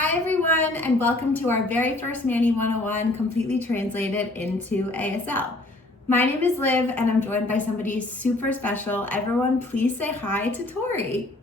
Hi everyone, and welcome to our very first Mani 101 completely translated into ASL. My name is Liv and I'm joined by somebody super special. Everyone please say hi to Tori.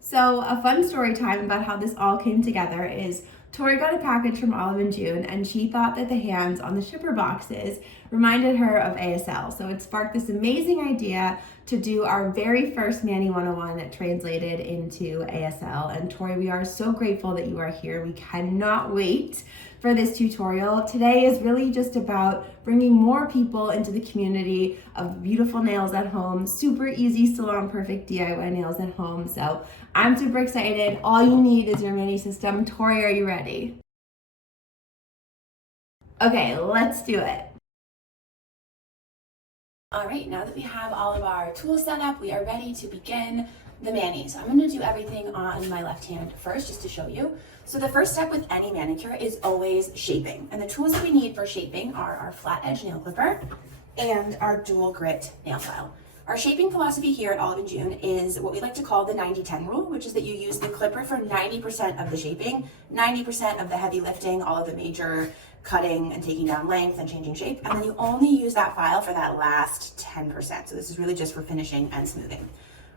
So a fun story time about how this all came together is Tori got a package from Olive and June and she thought that the hands on the shipper boxes reminded her of ASL. So it sparked this amazing idea to do our very first Mani 101 translated into ASL. And Tori, we are so grateful that you are here. We cannot wait for this tutorial. Today is really just about bringing more people into the community of beautiful nails at home, super easy salon perfect DIY nails at home. So I'm super excited. All you need is your Mani system. Tori, are you ready? Okay, let's do it. All right, now that we have all of our tools set up, we are ready to begin the mani. So I'm going to do everything on my left hand first, just to show you. So the first step with any manicure is always shaping. And the tools that we need for shaping are our flat edge nail clipper and our dual grit nail file. Our shaping philosophy here at Olive & June is what we like to call the 90-10 rule, which is that you use the clipper for 90% of the shaping, 90% of the heavy lifting, all of the major cutting and taking down length and changing shape, and then you only use that file for that last 10%. So this is really just for finishing and smoothing.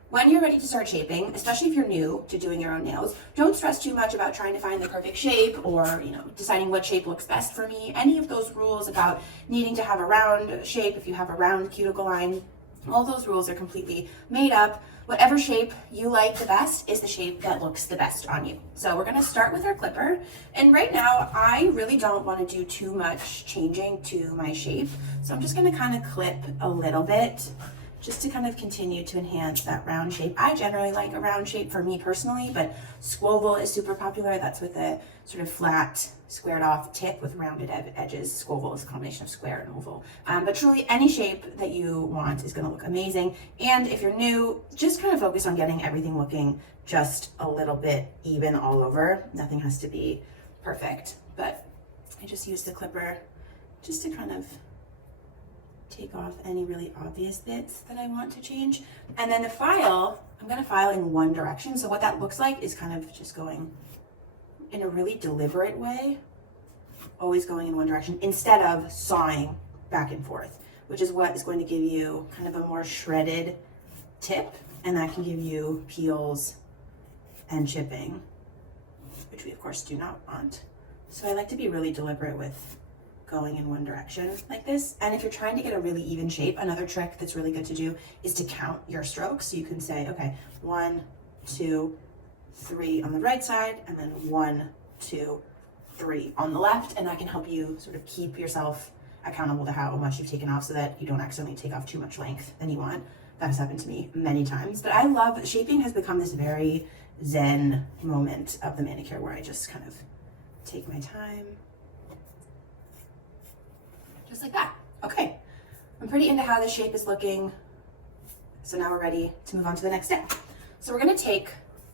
When you're ready to start shaping, especially if you're new to doing your own nails, don't stress too much about trying to find the perfect shape or, deciding what shape looks best for me. Any of those rules about needing to have a round shape, if you have a round cuticle line, all those rules are completely made up. Whatever shape you like the best is the shape that looks the best on you. So we're gonna start with our clipper. And right now, I really don't wanna do too much changing to my shape. So I'm just gonna kind of clip a little bit just to kind of continue to enhance that round shape. I generally like a round shape for me personally, but squoval is super popular. That's with a sort of flat, squared off tip with rounded edges. Squoval is a combination of square and oval. But truly any shape that you want is gonna look amazing. And if you're new, just kind of focus on getting everything looking just a little bit even all over. Nothing has to be perfect, but I just use the clipper just to kind of take off any really obvious bits that I want to change. And then the file, I'm gonna file in one direction. So what that looks like is kind of just going in a really deliberate way, always going in one direction instead of sawing back and forth, which is what is going to give you kind of a more shredded tip. And that can give you peels and chipping, which we of course do not want. So I like to be really deliberate with going in one direction like this. And if you're trying to get a really even shape, another trick that's really good to do is to count your strokes. So you can say, okay, 1, 2, 3 on the right side, and then 1, 2, 3 on the left. And that can help you sort of keep yourself accountable to how much you've taken off so that you don't accidentally take off too much length than you want. That has happened to me many times. But I love, shaping has become this very zen moment of the manicure where I just kind of take my time. Just like that. Okay, I'm pretty into how the shape is looking. So now we're ready to move on to the next step. So we're gonna take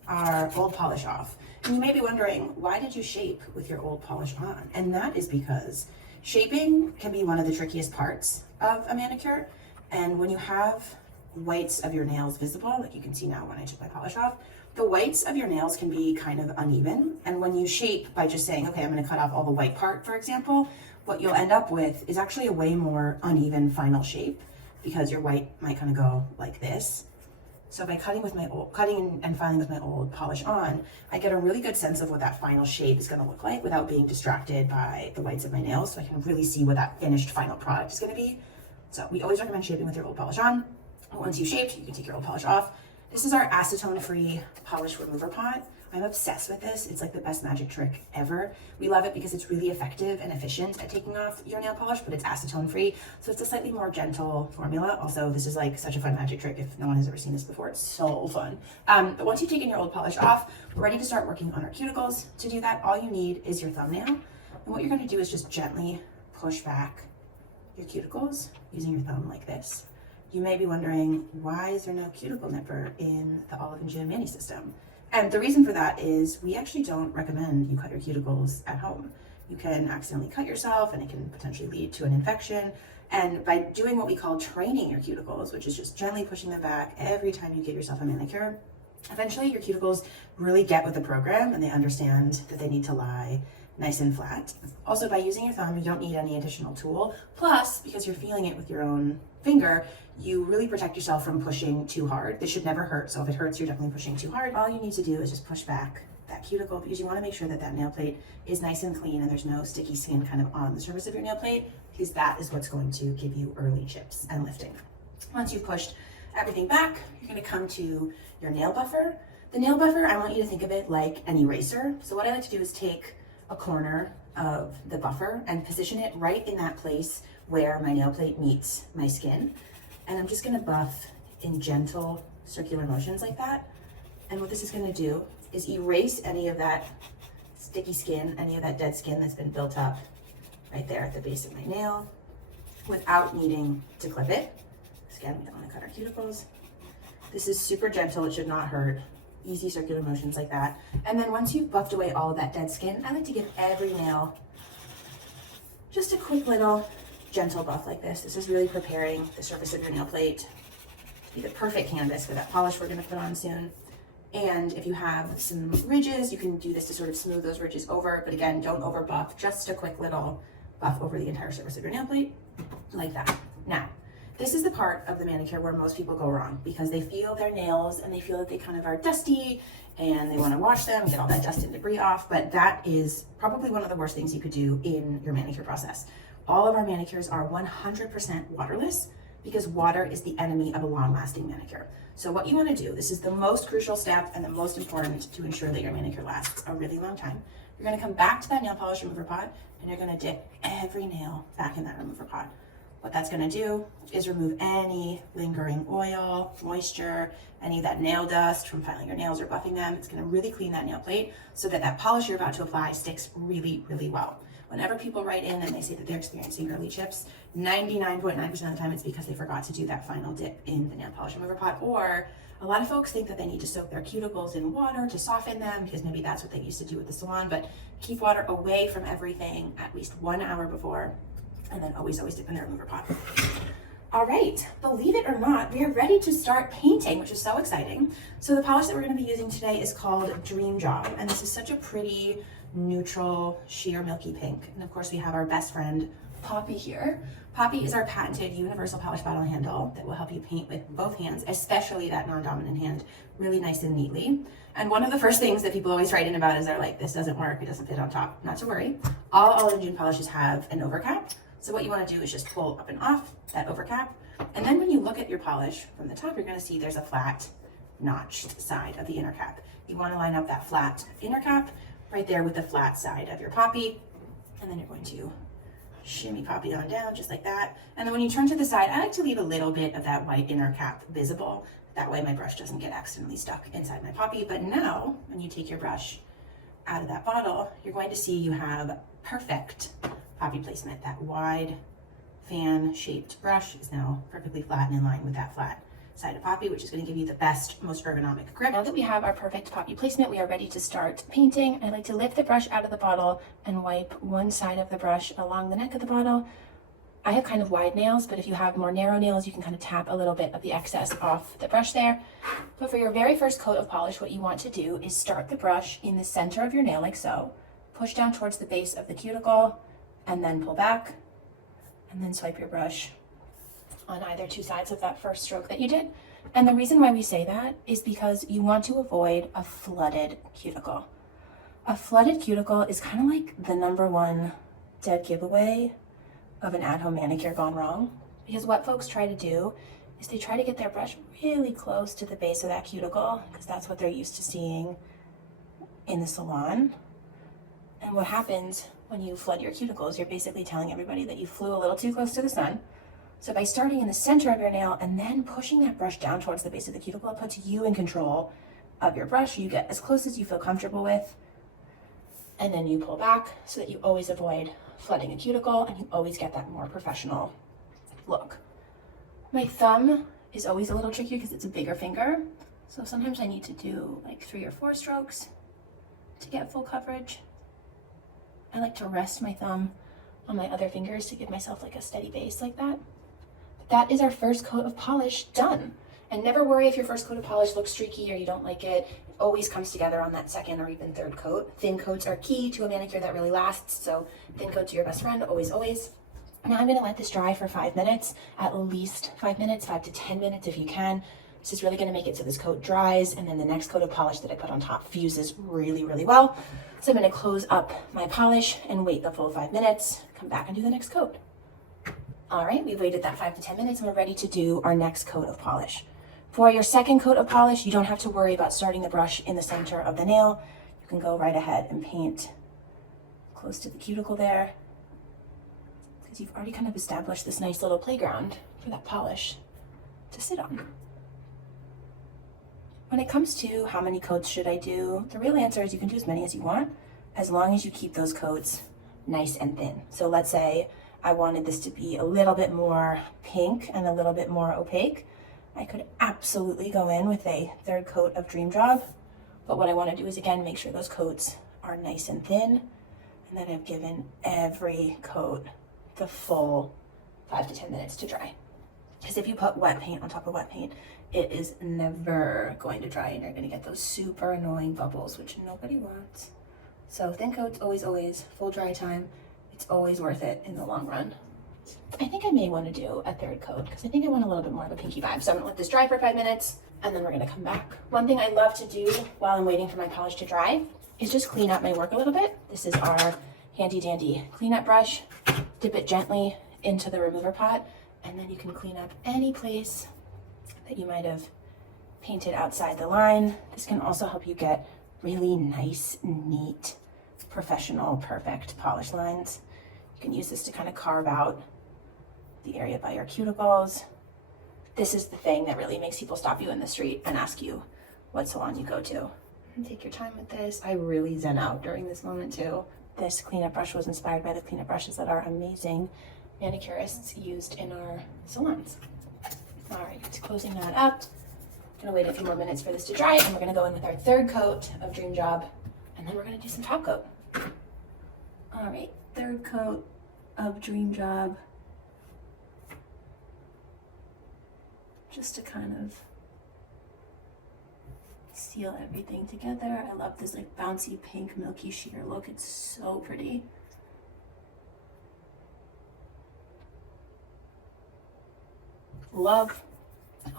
our old polish off. And you may be wondering, why did you shape with your old polish on? And that is because shaping can be one of the trickiest parts of a manicure. And when you have whites of your nails visible, like you can see now when I took my polish off, the whites of your nails can be kind of uneven. And when you shape by just saying, okay, I'm gonna cut off all the white part, for example, what you'll end up with is actually a way more uneven final shape because your white might kind of go like this. So by cutting and filing with my old polish on, I get a really good sense of what that final shape is gonna look like without being distracted by the whites of my nails. So I can really see what that finished final product is gonna be. So we always recommend shaping with your old polish on. Once you've shaped, you can take your old polish off. This is our acetone-free polish remover pot. I'm obsessed with this. It's like the best magic trick ever. We love it because it's really effective and efficient at taking off your nail polish, but it's acetone-free, so it's a slightly more gentle formula. Also, this is like such a fun magic trick if no one has ever seen this before. It's so fun. But once you've taken your old polish off, we're ready to start working on our cuticles. To do that, all you need is your thumbnail. And what you're gonna do is just gently push back your cuticles using your thumb like this. You may be wondering, why is there no cuticle nipper in the Olive & June Mani system? And the reason for that is we actually don't recommend you cut your cuticles at home. You can accidentally cut yourself and it can potentially lead to an infection. And by doing what we call training your cuticles, which is just gently pushing them back every time you give yourself a manicure, eventually your cuticles really get with the program and they understand that they need to lie nice and flat. Also, by using your thumb, you don't need any additional tool. Plus, because you're feeling it with your own finger, you really protect yourself from pushing too hard. This should never hurt, so if it hurts, you're definitely pushing too hard. All you need to do is just push back that cuticle because you want to make sure that that nail plate is nice and clean and there's no sticky skin kind of on the surface of your nail plate, because that is what's going to give you early chips and lifting. Once you've pushed everything back, you're going to come to your nail buffer. The nail buffer, I want you to think of it like an eraser. So what I like to do is take a corner of the buffer and position it right in that place where my nail plate meets my skin. And I'm just gonna buff in gentle circular motions like that. And what this is gonna do is erase any of that sticky skin, any of that dead skin that's been built up right there at the base of my nail without needing to clip it. Again, we don't wanna cut our cuticles. This is super gentle, it should not hurt. Easy circular motions like that. And then once you've buffed away all of that dead skin, I like to give every nail just a quick little gentle buff like this. This is really preparing the surface of your nail plate to be the perfect canvas for that polish we're gonna put on soon. And if you have some ridges, you can do this to sort of smooth those ridges over, but again, don't over buff, just a quick little buff over the entire surface of your nail plate, like that. Now, this is the part of the manicure where most people go wrong because they feel their nails and they feel that they kind of are dusty and they want to wash them, get all that dust and debris off, but that is probably one of the worst things you could do in your manicure process. All of our manicures are 100% waterless because water is the enemy of a long-lasting manicure. So what you want to do, this is the most crucial step and the most important to ensure that your manicure lasts a really long time. You're going to come back to that nail polish remover pot and you're going to dip every nail back in that remover pot. What that's gonna do is remove any lingering oil, moisture, any of that nail dust from filing your nails or buffing them. It's gonna really clean that nail plate so that that polish you're about to apply sticks really, really well. Whenever people write in and they say that they're experiencing early chips, 99.9% of the time it's because they forgot to do that final dip in the nail polish remover pot, or a lot of folks think that they need to soak their cuticles in water to soften them because maybe that's what they used to do at the salon, but keep water away from everything at least 1 hour before, and then always dip in the remover pot. All right, believe it or not, we are ready to start painting, which is so exciting. So the polish that we're gonna be using today is called Dream Job, and this is such a pretty, neutral, sheer milky pink. And of course we have our best friend, Poppy here. Poppy is our patented universal polish bottle handle that will help you paint with both hands, especially that non-dominant hand, really nice and neatly. And one of the first things that people always write in about is they're like, this doesn't work, it doesn't fit on top. Not to worry, all Olive & June polishes have an overcap. So what you want to do is just pull up and off that overcap. And then when you look at your polish from the top, you're going to see there's a flat notched side of the inner cap. You want to line up that flat inner cap right there with the flat side of your Poppy. And then you're going to shimmy Poppy on down just like that. And then when you turn to the side, I like to leave a little bit of that white inner cap visible. That way my brush doesn't get accidentally stuck inside my Poppy. But now when you take your brush out of that bottle, you're going to see you have perfect Poppy placement. That wide fan shaped brush is now perfectly flat and in line with that flat side of Poppy, which is going to give you the best, most ergonomic grip. Now that we have our perfect Poppy placement, we are ready to start painting. I like to lift the brush out of the bottle and wipe one side of the brush along the neck of the bottle. I have kind of wide nails, but if you have more narrow nails, you can kind of tap a little bit of the excess off the brush there. But for your very first coat of polish, what you want to do is start the brush in the center of your nail like so, push down towards the base of the cuticle, and then pull back, and then swipe your brush on either two sides of that first stroke that you did. And the reason why we say that is because you want to avoid a flooded cuticle. A flooded cuticle is kind of like the #1 dead giveaway of an at-home manicure gone wrong. Because what folks try to do is they try to get their brush really close to the base of that cuticle because that's what they're used to seeing in the salon. And what happens when you flood your cuticles, you're basically telling everybody that you flew a little too close to the sun. So by starting in the center of your nail and then pushing that brush down towards the base of the cuticle, it puts you in control of your brush. You get as close as you feel comfortable with, and then you pull back so that you always avoid flooding a cuticle and you always get that more professional look. My thumb is always a little tricky because it's a bigger finger. So sometimes I need to do like 3 or 4 strokes to get full coverage. I like to rest my thumb on my other fingers to give myself like a steady base like that. But that is our first coat of polish done. And never worry if your first coat of polish looks streaky or you don't like it. It always comes together on that second or even third coat. Thin coats are key to a manicure that really lasts, so thin coats are your best friend, always, always. Now I'm gonna let this dry for 5 minutes, at least 5 minutes, 5 to 10 minutes if you can. This is really gonna make it so this coat dries, and then the next coat of polish that I put on top fuses really, really well. So I'm gonna close up my polish and wait the full 5 minutes, come back and do the next coat. All right, we've waited that 5 to 10 minutes and we're ready to do our next coat of polish. For your second coat of polish, you don't have to worry about starting the brush in the center of the nail. You can go right ahead and paint close to the cuticle there, because you've already kind of established this nice little playground for that polish to sit on. When it comes to how many coats should I do, the real answer is you can do as many as you want, as long as you keep those coats nice and thin. So let's say I wanted this to be a little bit more pink and a little bit more opaque. I could absolutely go in with a third coat of Dream Job, but what I want to do is again make sure those coats are nice and thin, and that I've given every coat the full 5 to 10 minutes to dry. Because if you put wet paint on top of wet paint, it is never going to dry and you're going to get those super annoying bubbles, which nobody wants. So thin coats, always, always, full dry time. It's always worth it in the long run. I think I may want to do a third coat because I think I want a little bit more of a pinky vibe. So I'm gonna let this dry for 5 minutes and then we're gonna come back. One thing I love to do while I'm waiting for my polish to dry is just clean up my work a little bit. This is our handy dandy cleanup brush. Dip it gently into the remover pot, and then you can clean up any place that you might have painted outside the line. This can also help you get really nice, neat, professional, perfect polish lines. You can use this to kind of carve out the area by your cuticles. This is the thing that really makes people stop you in the street and ask you what salon you go to. And take your time with this. I really zen out during this moment too. This cleanup brush was inspired by the cleanup brushes that our amazing manicurists used in our salons. All right, closing that up. Gonna wait a few more minutes for this to dry, and we're gonna go in with our third coat of Dream Job, and then we're gonna do some top coat. All right, third coat of Dream Job. Just to kind of seal everything together. I love this like bouncy pink milky sheer look. It's so pretty. Love.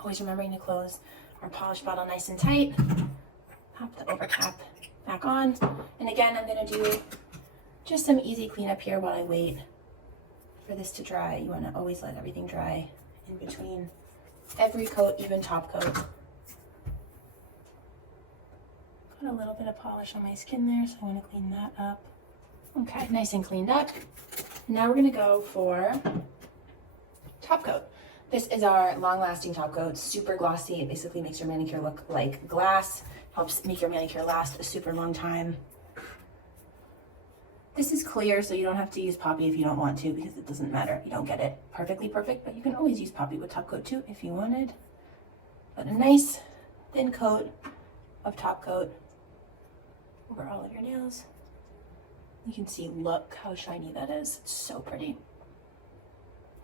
Always remembering to close our polish bottle nice and tight. Pop the overcap back on. And again, I'm gonna do just some easy cleanup here while I wait for this to dry. You wanna always let everything dry in between every coat, even top coat. Got a little bit of polish on my skin there, so I want to clean that up. Okay, nice and cleaned up. Now we're gonna go for top coat. This is our long-lasting top coat, super glossy. It basically makes your manicure look like glass, helps make your manicure last a super long time. This is clear, so you don't have to use Poppy if you don't want to, because it doesn't matter. You don't get it perfectly perfect, but you can always use Poppy with top coat too if you wanted. But a nice thin coat of top coat over all of your nails. You can see, look how shiny that is. It's so pretty.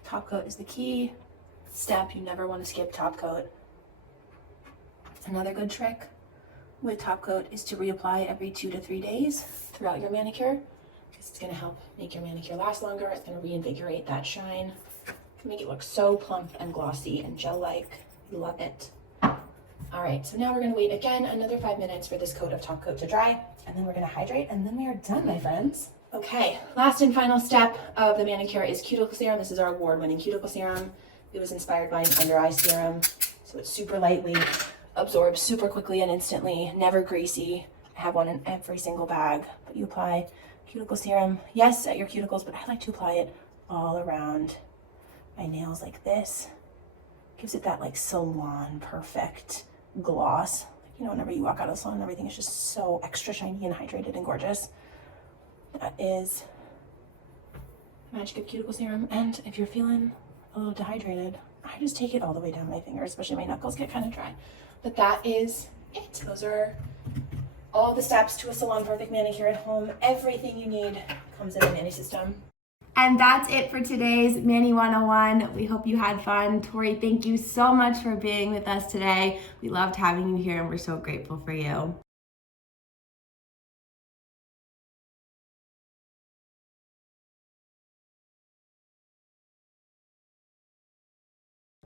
Top coat is the key step. You never want to skip top coat. Another good trick with top coat is to reapply every 2 to 3 days throughout your manicure. It's going to help make your manicure last longer. It's going to reinvigorate that shine, make it look so plump and glossy and gel-like. Love it. All right, so now we're going to wait again another 5 minutes for this coat of top coat to dry, and then we're going to hydrate, and then we are done, my friends. Okay, last and final step of the manicure is cuticle serum. This is our award-winning cuticle serum. It was inspired by an under-eye serum, so it's super lightweight, absorbs super quickly and instantly, never greasy. I have one in every single bag, but you apply cuticle serum, yes, at your cuticles, but I like to apply it all around my nails like this. Gives it that like salon perfect gloss. Like, you know, whenever you walk out of the salon, everything is just so extra shiny and hydrated and gorgeous. That is the magic of cuticle serum. And if you're feeling a little dehydrated, I just take it all the way down my fingers, especially my knuckles get kind of dry. But that is it. Those are all the steps to a salon perfect manicure at home. Everything you need comes in the Mani system. And that's it for today's Mani 101. We hope you had fun. Tori, thank you so much for being with us today. We loved having you here and we're so grateful for you.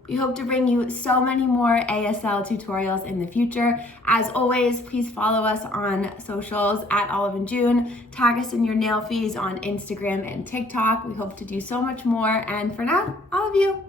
We hope to bring you so many more ASL tutorials in the future. As always, please follow us on socials at Olive and June. Tag us in your nail fees on Instagram and TikTok. We hope to do so much more. And for now, all of you,